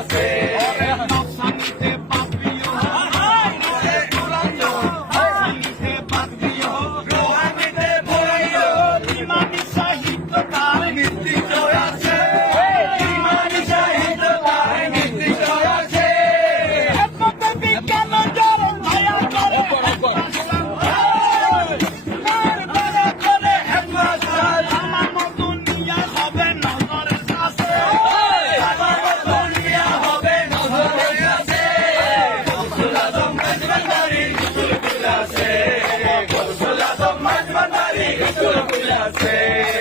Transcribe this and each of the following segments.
hacer. Hare Krishna Kumase.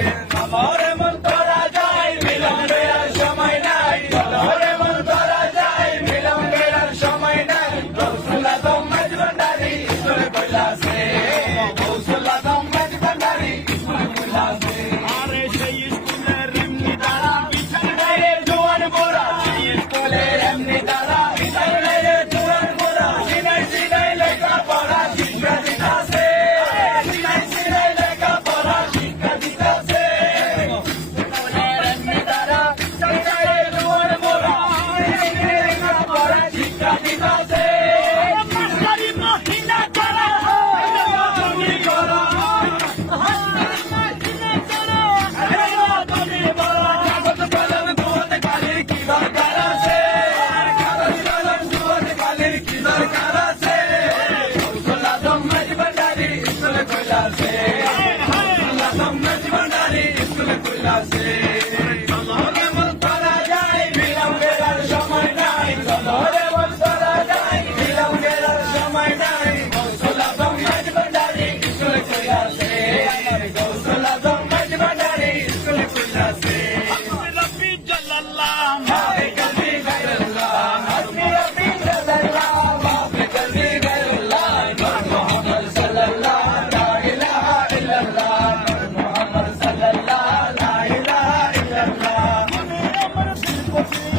Cuidarse. Thank you.